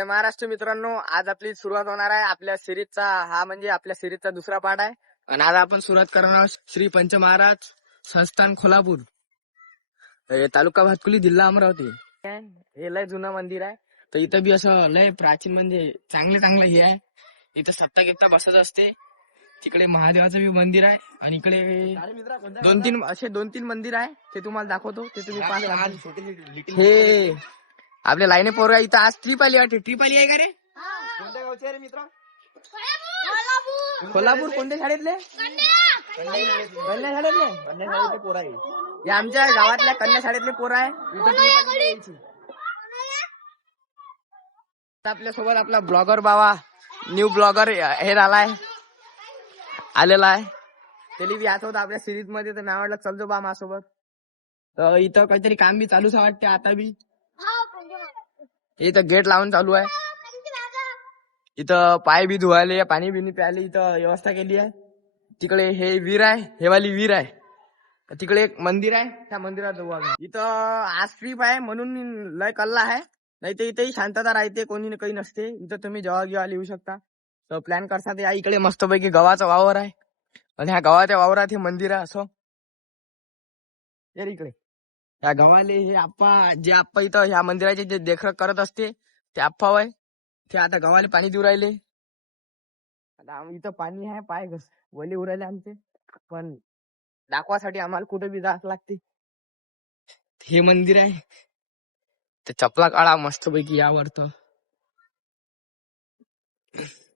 जय महाराष्ट्र मित्रांनो, आज आपली सुरुवात होणार आहे आपल्या सिरीजचा. हा म्हणजे आपल्या सिरीजचा दुसरा पार्ट आहे आणि आज आपण सुरुवात करणार आहोत श्री पंच महाराज संस्थान खोलापूर, तालुका भातकुली, जिल्हा अमरावती. हे लय जुनं मंदिर आहे. तर इथं बी असं लय प्राचीन म्हणजे चांगलं हे आहे. इथं सत्ता गित्ता बसत असते. तिकडे महादेवाचं बी मंदिर आहे आणि इकडे दोन तीन मंदिर आहे. ते तुम्हाला दाखवतो, ते तुम्ही पाहा. हे आपल्या लाईने पोरगा इथं आज ट्रिप आली वाटते. ट्रिप आली आहे का रे? कोणत्या गावचे आहे रे मित्र? कोल्हापूर. कोणत्या शाळेतले? कन्या शाळेतले पोर आहे. हे आमच्या गावातल्या कन्या शाळेतले पोर आहे. इथं ट्रिप आली यायची. आपल्या सोबत आपला ब्लॉगर बाबा, न्यू ब्लॉगर हे आलेला आहे. त्याला बी आता होता आपल्या सिरीज मध्ये, तर नाव वाटलं चल जो बा माझ्यासोबत. तर इथं काहीतरी काम बी चालूच वाटते आता बी. इथं गेट लावून चालू आहे. इथं पाय बी धुवायले, पाणी बिनी प्यायले इथं व्यवस्था केली आहे. तिकडे हे वीर आहे, हे वाली वीर आहे. तिकडे एक मंदिर आहे, त्या मंदिरात जाऊ आम्ही. इथं आज ट्रिप आहे म्हणून लय कल्ला आहे, नाही तर इथेही शांतता राहते, कोणी काही नसते. इथं तुम्ही जेव्हा घेवा लिहू शकता. तर प्लॅन करता या इकडे मस्तपैकी गव्हाचा वावर आहे आणि ह्या गव्हाच्या वावरात हे मंदिर आहे. असं इकडे ह्या गव्हाले हे आप्पा, जे आप्पा इथं ह्या मंदिराचे जे देखरेख करत असते ते आप्पा आहे. ते आता गव्हाले पाणी देऊ राहिले. आता इथं पाणी आहे, पाय वले उरायले आमचे, पण दाखवासाठी आम्हाला कुठे बी जावं लागते. हे मंदिर आहे. ते चपला काढा मस्तपैकी यावर. तर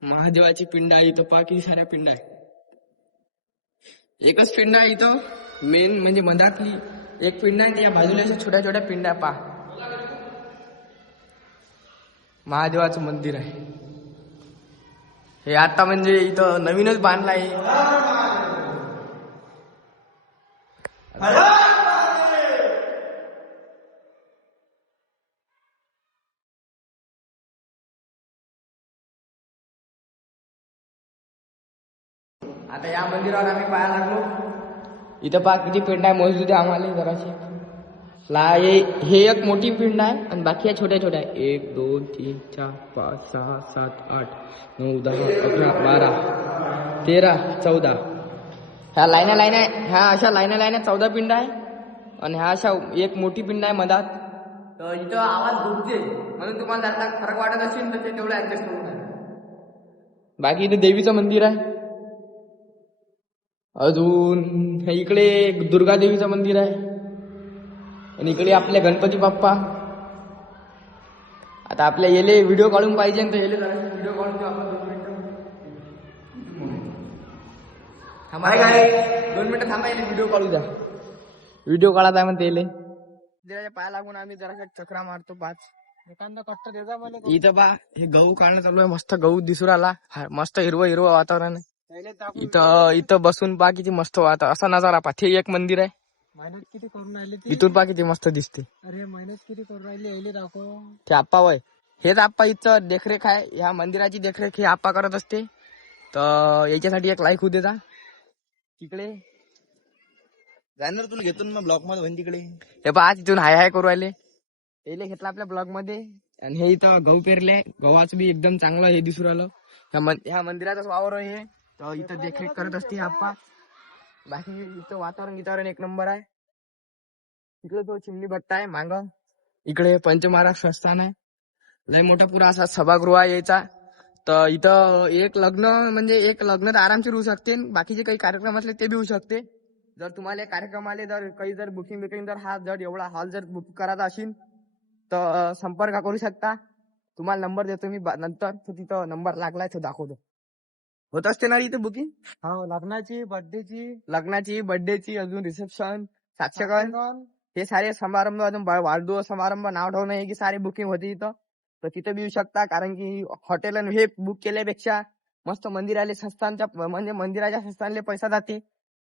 महादेवाची पिंड आहे इथं. पहा किती साऱ्या पिंड आहे. एकच पिंड आहे इथं मेन, म्हणजे मधातली एक पिंड आहे. या बाजूला अशा छोट्या छोट्या पिंड आहे. पहा, महादेवाचं मंदिर आहे हे. आता म्हणजे इथं नवीनच बांधलं आहे. आता या मंदिरावर आम्ही पाहायला लागलो. इथं पहा किती पिंड आहे, मोजू द्या आम्हाला जराशी. हे एक मोठी पिंड आहे आणि बाकी या छोट्या छोट्या. 1 2 3 4 5 6 7 8 9 10 11 12 13 14. ह्या लाईना आहे. ह्या अशा लाईना 14 पिंड आहे आणि ह्या अशा एक मोठी पिंड आहे मधात. तर इथं आवाज दुखते म्हणून तुम्हाला जरा फरक वाटत असेल तर ते तेवढं ऍडजस्ट करून घ्या. बाकी इथे देवीचं मंदिर आहे. अजून इकडे दुर्गा देवीचं मंदिर आहे आणि इकडे आपले गणपती बाप्पा. आता आपल्या येले व्हिडिओ काढून पाहिजे तर येले जरा व्हिडिओ काढून देऊ आपण. 2 मिनिटं थांबा, येले व्हिडिओ काढू द्या. व्हिडिओ काढायचा आहे म्हणते येले. पाया लागून आम्ही जरा चक्रा मारतो 5. एखादा कष्ट द्यायचा मला. इथं बा हे गहू काढणं चालू आहे. मस्त गहू दिसू राहिला. मस्त हिरवं वातावरण आहे. इथं बसून पहा किती मस्त वातावरण. असा नजारा पहा. ते एक मंदिर आहे. मेहनत किती करून राहिले. इथून पहा किती मस्त दिसते. अरे मेहनत किती करून राहिली दाखव. ते आप्पा वय हेच आप्पा इथं देखरेख आहे. ह्या मंदिराची देखरेख हे आप्पा करत असते. तर याच्यासाठी एक लाईक होऊ देता. तिकडे जाणार तुला घेतो ना ब्लॉक मध्ये होईन तिकडे. हे पहा तिथून हाय करू राहिले. पहिले घेतला आपल्या ब्लॉग मध्ये. आणि हे इथं गहू पेरले. गव्हाचं बी एकदम चांगलं हे दिसू राहिलं. ह्या मंदिराचाच वावर आहे हे. तर इथं देखरेख करत असते आप्पा. बाकी इथं वातावरण एक नंबर आहे. इकडे तो चिमणी भट्टा आहे मांग. इकडे पंचमहाराज संस्थान आहे. लय मोठा पुरा असा सभागृह आहे याचा. तर इथं एक लग्न तर आरामशीर होऊ शकते. बाकीचे काही कार्यक्रम असले ते बी होऊ शकते. जर तुम्हाला कार्यक्रम आले, जर बुकिंग जर एवढा हॉल जर बुक करायचा असेल तर संपर्क करू शकता. तुम्हाला नंबर देतो मी नंतर. तिथं नंबर लागलाय तो दाखवतो. होत असते ना इथे बुकिंग. हो, लग्नाची, बर्थडेची, अजून रिसेप्शन, साक्षगण, हे सारे समारंभ, अजून वाढदिवस समारंभ, नाव ठेवणं, हे की सारे बुकिंग होते इथं. तर तिथे बी येऊ शकता. कारण की हॉटेल हे बुक केल्यापेक्षा मस्त मंदिराले संस्थानच्या म्हणजे मंदिराच्या संस्थानले पैसा जाते.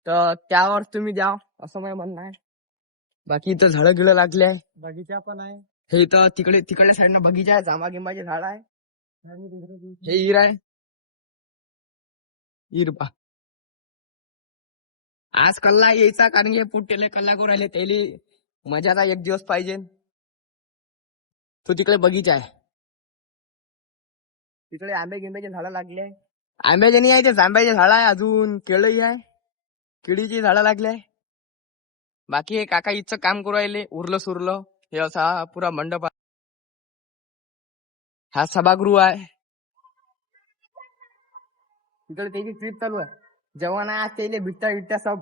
तर त्यावर तुम्ही द्या असं माझं म्हणणं आहे. बाकी इथं झाडं गिळं लागले आहे. बगीचा पण आहे. हे इथं तिकडल्या साईडला बगीचा आहे. जांबा गिंबाचे झाड आहे. हे हिर आहे. हिरपा आज कल्ला यायचा, कारण की पुट्टेले कल्ला करू राहिले. त्याला मजाचा एक दिवस पाहिजे. तो तिकडे बगीचा आहे. तिकडे आंब्याचे झाडं लागले. आंब्याचे नाही आहे ते जांभ्याचे झाड आहे, अजून केळही आहे, केळीची झाडं लागले. बाकी हे काका इथचं काम करू राहिले, उरलं सुरलं. हे असा पुरा मंडप आहे. हा सभागृह आहे. तिकडे त्याची ट्रिप चालू आहे. जेवण आहे आज त्याला बिट्ट्या सब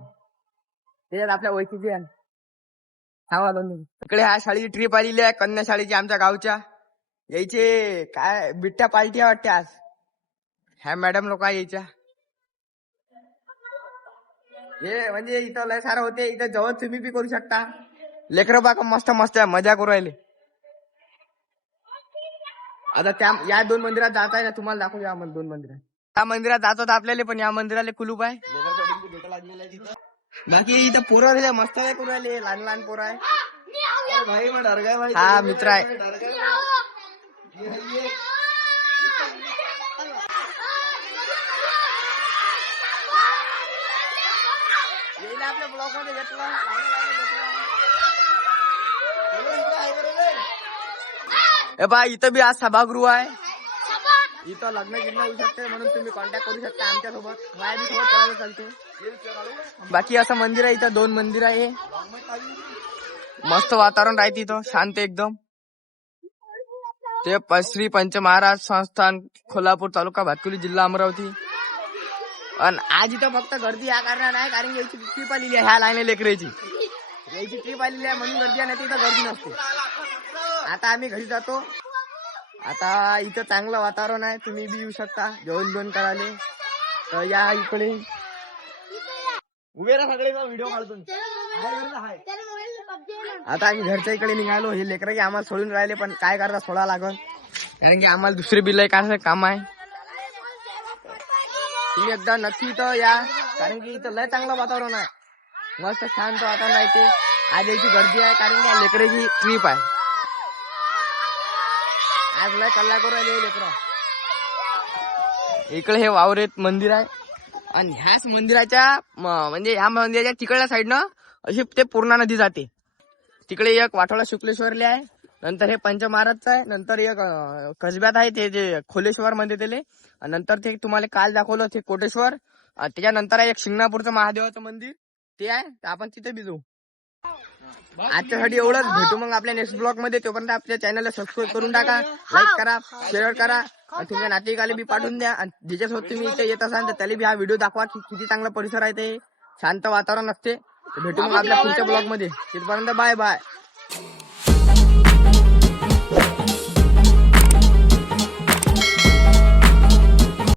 त्याच्यात आपल्या ओळखीचे आहे. तिकडे ह्या शाळेची ट्रिप आलेली आहे, कन्या शाळेची आमच्या गावच्या. यायचे काय बिट्ट्या पार्टी वाटते आज. ह्या मॅडम लोक आहे यायच्या. हे म्हणजे इथं लय सारं होते. इथं जेवण तुम्ही बी करू शकता. लेकरं बाका मस्त मस्त मजा करू राहिले. आता त्या या 2 मंदिरात जात आहे ना, तुम्हाला दाखवू या 2 मंदिरात. त्या मंदिरात जात होता आपल्याला, पण या मंदिराला कुलूप आहे. बाकी इथं पोरं मस्त आहे करू राहिले, लहान लहान पोरं आहे. हा मित्र आहे. आपल्या ब्लॉक मध्ये घेतला. बा इथं बी आज सभागृह आहे. इथं लग्न गिग्न होऊ शकते, म्हणून तुम्ही कॉन्टॅक्ट करू शकता आमच्यासोबत. माझ्या सोबत करायला चालते. बाकी असं मंदिर आहे, इथं 2 मंदिर आहे. मस्त वातावरण आहे तिथं, शांत एकदम. ते श्री पंच महाराज संस्थान, कोल्हापूर तालुका भातकुली, जिल्हा अमरावती. आणि आज इथं फक्त गर्दी या कारणाने आहे, कारण याची ट्रिप आलेली आहे. ह्या लाईन लेकराची याची ट्रिप आलेली आहे म्हणून गर्दी आहे, नाही तिथं गर्दी नसते. आता आम्ही घरी जातो. आता इथं चांगलं वातावरण आहे, तुम्ही बी येऊ शकता जेवण करायला. तर या इकडे उभे राहा, सगळे व्हिडिओ काढतो. आता आम्ही घरच्या इकडे निघालो. हे लेकरं की आम्हाला सोडून राहिले, पण काय करता सोडा लागल, कारण की आम्हाला दुसरी बिल काय काम आहे. तुम्ही एकदा नक्की इथं या, कारण की इथं लय चांगलं वातावरण आहे, मस्त शांत वातावरण आहे. ते आज याची गर्दी आहे, कारण की लेकराची ट्रिप आहे. आज लय कल्ला करू राहिले लेकरं. इकडे हे वावरेत मंदिर आहे, आणि ह्याच मंदिराच्या म्हणजे ह्या मंदिराच्या तिकडल्या साईडनं अशी ते पूर्णा नदी जाते. तिकडे एक वाठोळा शुक्लेश्वरले आहे, नंतर हे पंचमहाराजचं आहे, नंतर एक कसब्यात आहे ते जे खोलेश्वर मध्ये त्याले, नंतर ते तुम्हाला काल दाखवलं ते कोटेश्वर. त्याच्यानंतर आहे एक शिंगणापूरचं महादेवाचं मंदिर, ते आहे. आपण तिथे बी जाऊ. आजच्यासाठी एवढंच. भेटू मग आपल्या नेक्स्ट ब्लॉग मध्ये. तोपर्यंत आपल्या चॅनलला सबस्क्राईब करून टाका, लाईक करा, शेअर करा, तुमच्या नातेवाईकाला बी पाठवून द्या. आणि ज्याच्यासोबत तुम्ही इथे येत असाल तर त्याला बी हा व्हिडिओ दाखवा, किती चांगला परिसर आहे, ते शांत वातावरण असते. भेटू मग आपल्या पुढच्या ब्लॉग मध्ये. तिथपर्यंत बाय बाय.